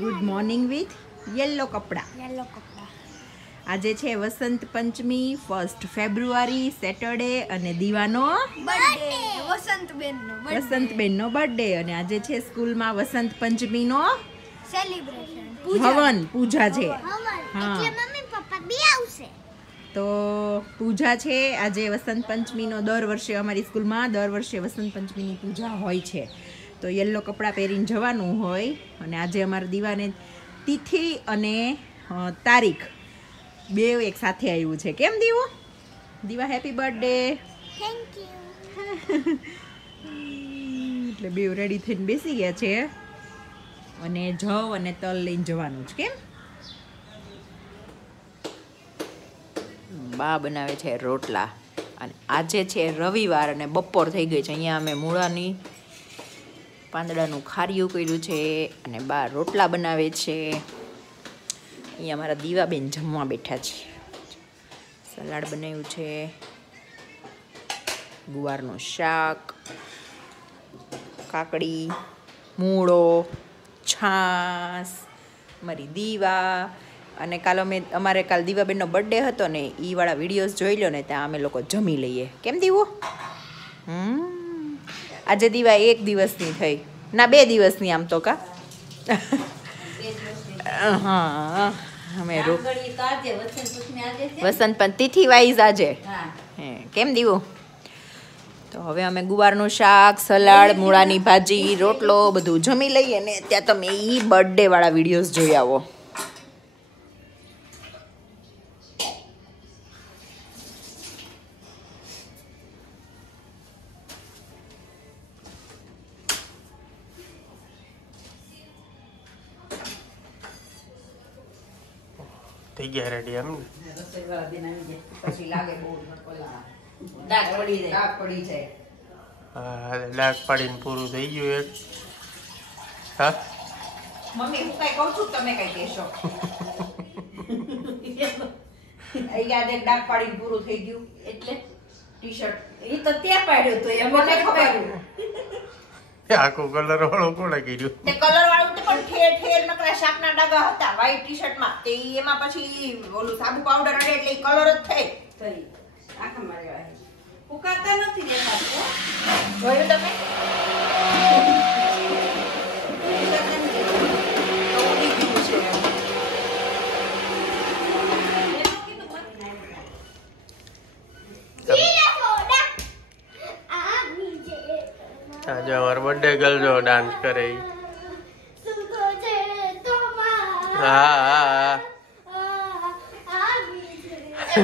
Good morning with yellow કપડા. આજે છે વસંત પંચમી, 1 ફેબ્રુઆરી, સેટરડે અને દીવાનો બર્થડે. વસંતબેનનો બર્થડે. અને આજે છે સ્કૂલમાં વસંત પંચમીનો સેલિબ્રેશન, હવન, પૂજા છે. એટલે મમ્મી પપ્પા બી આવશે. તો પૂજા છે આજે વસંત પંચમીનો. દર વર્ષે અમારી સ્કૂલમાં દર વર્ષે વસંત પંચમીની પૂજા હોય છે. તો યેલો કપડાં પહેરીને જવાનું હોય. અને આજે અમારા દીવાને તિથિ અને તારીખ બે એક સાથે આવ્યું છે. કેમ દીવો? દીવા હેપી બર્થડે. Thank you. એટલે બે રેડી થઈને બેસી ગયા છે. અને જવ અને તલ લઈને જવાનું છે. કેમ? બા બનાવે છે રોટલા. અને આજે છે રવિવાર અને બપોર થઈ ગઈ છે. અહીંયા અમે મૂળાની પાંદડાનું ખારિયું કર્યું છે અને બા રોટલા બનાવે છે. અહીંયા મારા દીવાબેન જમવા બેઠા છે. સલાડ બનાવ્યું છે, ગુવારનું શાક, કાકડી, મૂળો, છાસ, મારી દીવા. અને કાલ અમારે દીવાબેનનો બર્થડે હતો ને, એ વાળા વિડીયોઝ જોઈ લો ને, ત્યાં અમે લોકો જમી લઈએ. કેમ દીવો? આજે દીવા 1 દિવસની થઈ ના 2 દિવસની આમ તો કા. હા અમે વસંત પણ તિથિ વાઇઝ આજે. કેમ દીવો? તો હવે અમે ગુવારનું શાક, સલાડ, મૂળાની ભાજી, રોટલો બધું જમી લઈએ ને ત્યાં તમે એ બર્થડે વાળા વિડીયોઝ જોઈ આવો. થઈ ગયા રેડી એમ ને? પછી લાગે બહુ ડાક પડી જાય. હા, ડાક પાડીને પૂરું થઈ ગયું એક. હા મમ્મી હું કઈ કહું છું તમે કઈ કહેશો? યાદ એક ડાક પાડીને પૂરું થઈ ગયું એટલે ટી-શર્ટ એ તો ત્યાં પાડ્યું તો એ મને ખબર. આખું કલર વાળું કોણે કર્યું? તે કલર વાળું તો પણ ઠેર ઠેર નકરા શાકના ડાગા હતા વ્હાઈટ ટી-શર્ટ માં. તે એમાં પછી ઓલું સાબુ પાવડર અડે એટલે ઈ કલર જ થઈ આખા માર્યા. ફૂકાતા નથી દેખાતું. જોયું તમે? આજે અમારો બર્થડે ગર્લ જો ડાન્સ કરે. હા હા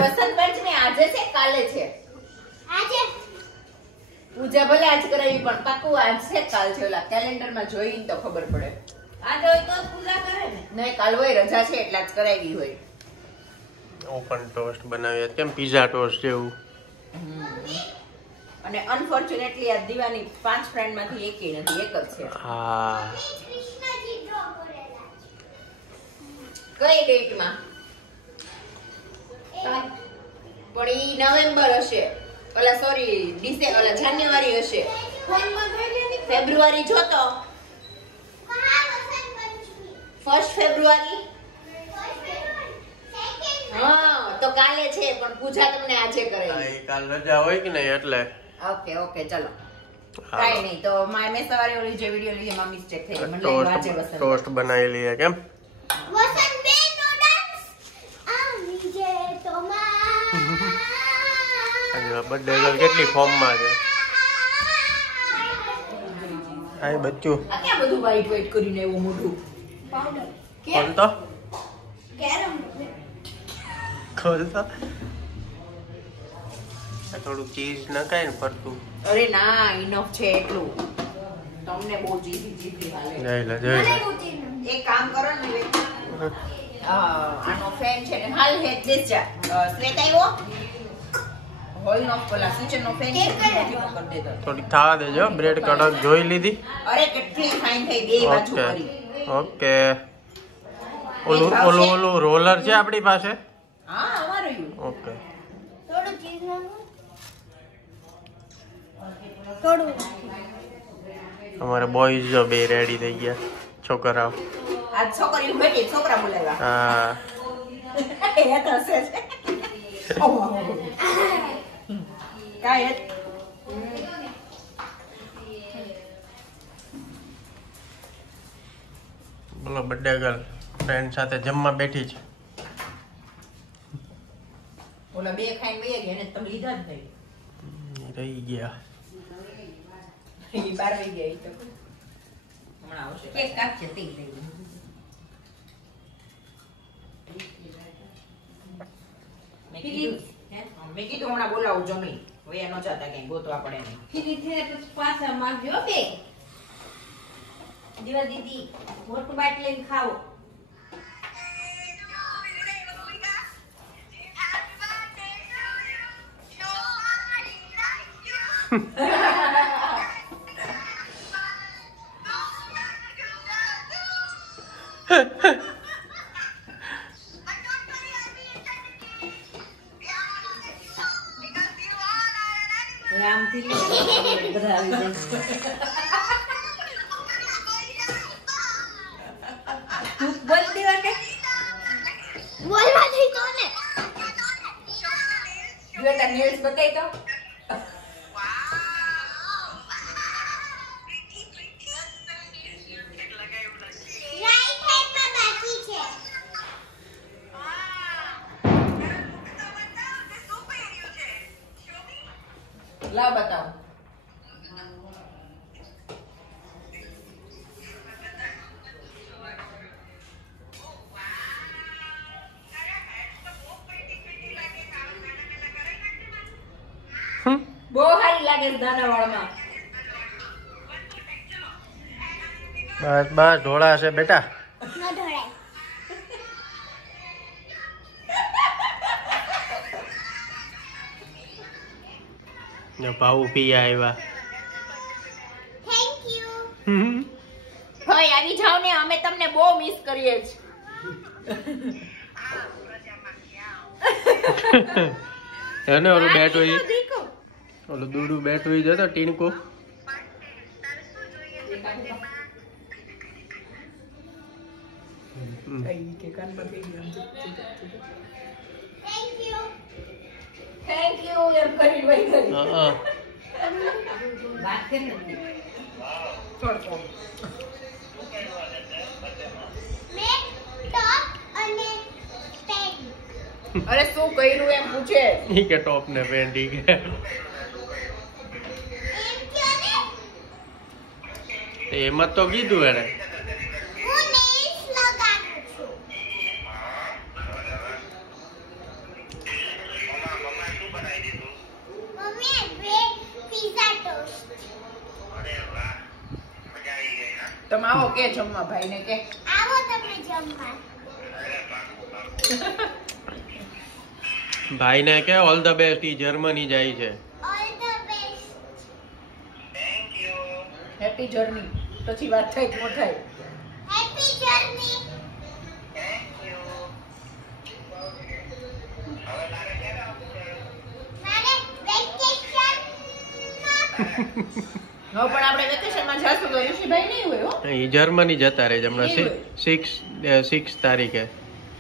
વસંત પંચમી આજે છે કાલે છે? પૂજા ભલે આજ કરાવી પણ પાકું આજ છે કાલ છે. ઓલા કેલેન્ડર માં જોઈને તો ખબર પડે. આજ હોય તો પૂજા કરે ને? નહીં, કાલ હોય રજા છે એટલે જ કરાવી હોય. ઓપન ટોસ્ટ બનાવ્યા. કેમ પિઝા ટોસ્ટ જેવું? અને અનફોર્ચ્યુનેટલી આ દીવાની 5 ફ્રેન્ડ માંથી એકેય નથી, એક જ છે. હા. કઈ ડેટ માં? પણ ઈ નવેમ્બર હશે. ઓલા સોરી ડિસેમ્બર, ઓલા જાન્યુઆરી હશે. ફેબ્રુઆરી જોતો 1 ફેબ્રુઆરી. હા તો કાલે છે પણ પૂજા તમને આજે કરાવી. કાલ રજા હોય કે નહીં એટલે. ઓકે ઓકે ચલો. કાઈ નહીં તો મેં સવારે ઓલી જે વિડિયો લીધી એમાં મિસ્ટેક થઈ. મને વાંચે વસંત ટોસ્ટ બનાવી લઈએ. કેમ વસંત બેન નો ડાન્સ આવી જે તો આજે બર્થડે ગર્લ કેટલી ફોર્મ માં છે. હાય બચ્ચું. આ ક્યાં બધું વ્હાઈટ વ્હાઈટ કરીને એવું મોઢું? પાવડર કોણ તો કેરમ ખોલ તો થોડું ચીઝ નખાય ને ફરતું. અરે ના ઇનફ છે એટલું. તમને બહુ જીધી હાલે. જોઈ લે જોઈ લે. એક કામ કરો ને આનો ફેન છે ને હાલ હે દેસ જા સ્લેટ આવ્યો હોલ નો પેલા કિચન નો ફેન છે ધીમો કરી દેતો. થોડી થવા દેજો. બ્રેડ કડક જોઈ લીધી. અરે કેટલી ફાઇન થઈ બે બાજુ કરી. ઓકે ઓલું રોલર છે આપણી પાસે? હા અમારું યુ. ઓકે થોડું ચીઝ નાખો થોડું અમારે બોયઝ જો બે રેડી થઈ ગયા છોકરાઓ. આજ છોકરીઓ બેટી છોકરા બોલાવ્યા. હા એ તો હશે જ. કાંઈ નથી. બોલો બર્થડે ગર્લ ફ્રેન્ડ સાથે જમવા બેઠી છે. ઓલા બે ખાઈને વહી ગયા ને તમે લીધા જ નહીં. રહી ગયા. એ બાર વહી ગયા. એ તો હમણાં આવશે. કેક કાપશે તે લઈ. મેં કીધું હમણાં બોલાવું જમી વયા ન જતા ક્યાંય ગોતવા પડે નહીં. પાછા માંગજો બે દીવા દીદી મોટું બાટ લઈને ખાઓ. આમથી બધા આવી જાય. તું બોલ દીવા કે બોલવા દઈ તો ને. બેટા નેલ્સ બતાઈ દો. રાઈટ હેન્ડમાં બાકી છે. લાવ બતાવો. બહુ સારી લાગે છે દાનાવાળમાં. બસ બસ ઢોળા છે બેટા. ન ઢોળાય. ને ભાવું પી આવ્યા. Thank you. ભાઈ આવી જાવ ને અમે તમને બહુ મિસ કરીએ છીએ. એને ઓલું બેટ હોય ઓલું દૂડું બેટ હોય જતો ટીણકો. થેન્ક યુ એમ કરી ભાઈ કરી. હા વાત કે થોડો મેં ટોપ અને પેન્ટ. અરે શું કર્યું એમ પૂછે. ઈ કે ટોપ ને પેન્ટ ઈ કે એમ કયો ને. એમાં તો કીધું એને. હું નેલ્સ લગાડું છું. મમ્મીએ પિઝા ટોસ્ટ. તમે આવો કે જમવા ભાઈને કે. આવો તમે જમવા. ભાઈને કે all the best. E Germany જાય છે. All the best. Happy journey. પછી વાત થાય તો થાય. Happy journey. મારે વેકેશન હવે પણ આપણે વેકેશનમાં જાશું તો ઋષિભાઈ નહીં હોય હો. ઈ જર્મની જતા રહે છે હમણાં નહીં 6 તારીખે.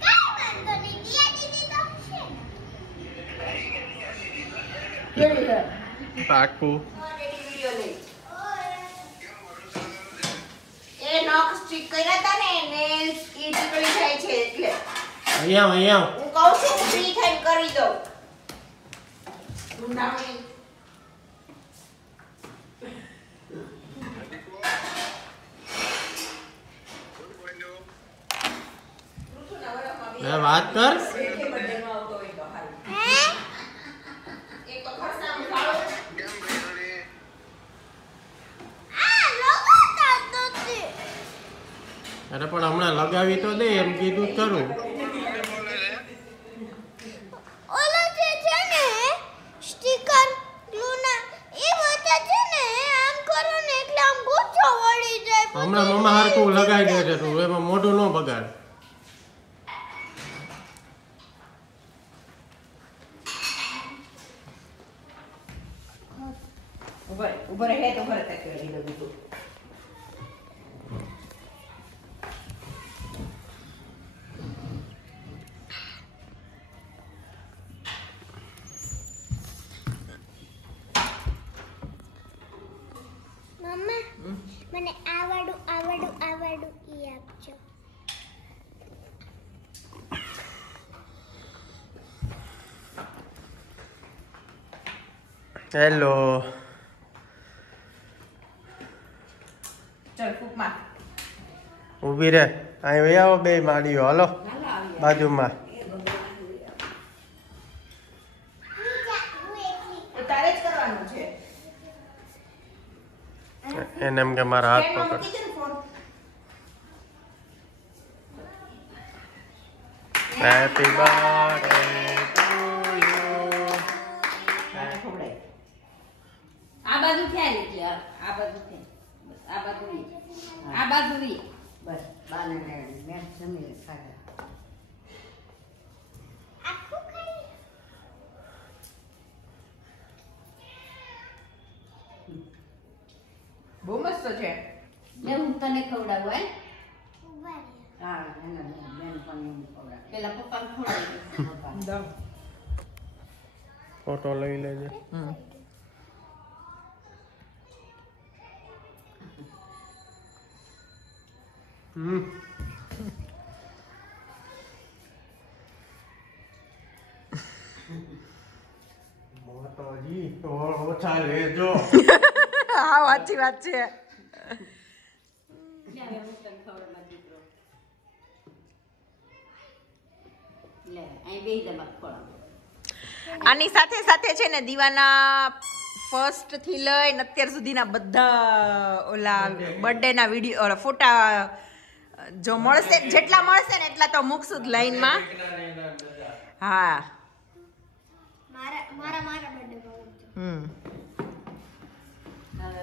કાઈ વાંધો નહીં. દિયા દીદી તો છે. કેવી છે? પાકું. એ નખ સ્ટીક કર્યા હતા ને નેલ્સ ઈ નીકળી જાય છે એટલે અહીંયા હું કહું છું ફ્રી થઈને કરી દઉં. ઊંડાણી. વાત કર. આ લગાતા નથી. અરે પણ હમણાં લગાવી તો દે એમ કીધું જ કરું. ઓલો જે છે ને સ્ટીકર ગ્લુના એ બધા છે ને આમ કરો ને એટલે આમ ગુચ્છો વળી જાય. હમણાં મમ્મા હારકું લગાવી દે છે તું એમાં મોઢું ન બગાડ. ઉભરે હે તો ઉભરે તક કરી દઉં બીજું. મને આવડું ઈ આપજો. હેલો. ચલ કુકમાં ઊભી રે. અહીં વહી આવો બે માળીઓ. હાલો બાજુમાં. તારે જ કરવાનું છે. એને એમ કે મારા હાથ પકડ. Happy birthday to you. આ બાજુ ક્યાં એટલે આ બાજુ ક્યાં? આ બાજુ ઈ. આ બાજુ ઈ. બસ બાને મેં જમી ખાધા. આખું ખાઈ બહુ મસ્ત છે. મેં હું તને ખવડાવું હે? ઉભા રહ્યા. હા એના બેન પણ હું ખવડાવું. પેલા પપ્પાને ખવડાવી દમ. ફોટો લઈ લેજે. મોટોજી ઓછા લેજો. હા સાચી વાત છે. લે અહીં બેહી જા બાપ ખવડાવું. આની સાથે સાથે છે ને દીવાના ફર્સ્ટ થી લઈને અત્યાર સુધીના બધા ઓલા બર્થડે ના વિડીયો ફોટા જો મળશે જેટલા મળશે ને એટલા તો મૂકશું જ લાઈનમાં. હા મારા બર્થડે પર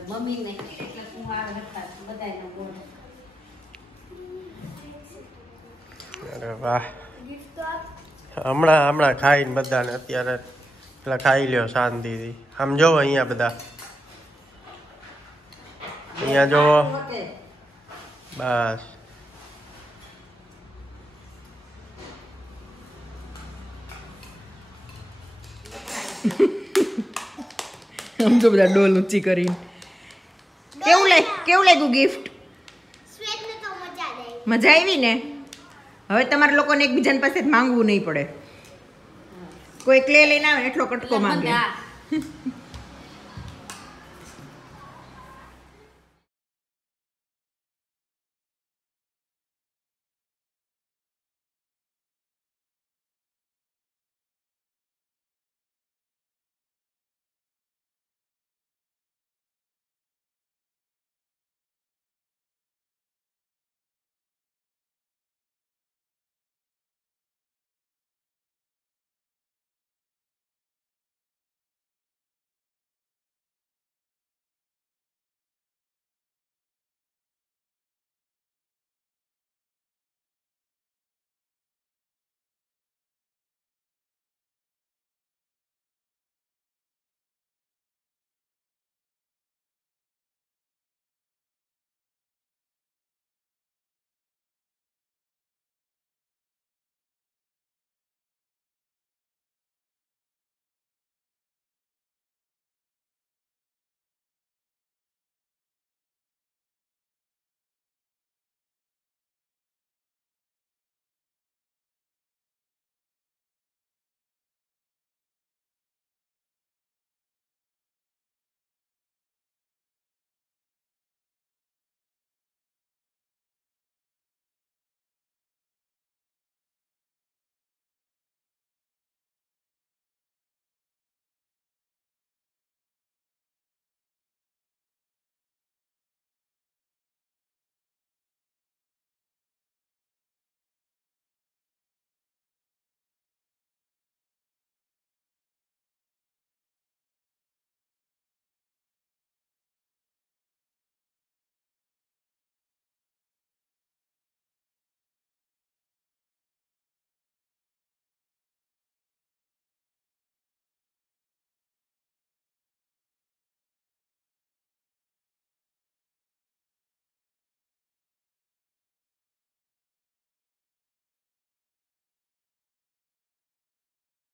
મમ્મી ને એટલે તું મારા હતા બધાયનો ગોળ. અરે વાહ. ગિફ્ટ તો આપ. હમણાં ખાઈને બધાને અત્યારે પેલા ખાઈ લ્યો શાંતિથી. આમ જોવો અહીંયા બધા. અહીંયા જોવો. બસ. આમ તો બધા ડોલ ઊંચી કરીને કેવું લાગ્યું ગિફ્ટ? સ્વેટને તો મજા જ આવી. મજા આવી ને? હવે તમારે લોકોને એકબીજાની પાસે માંગવું નહીં પડે. કોઈ ક્લે લઈને આવે એટલો કટકો માંગે.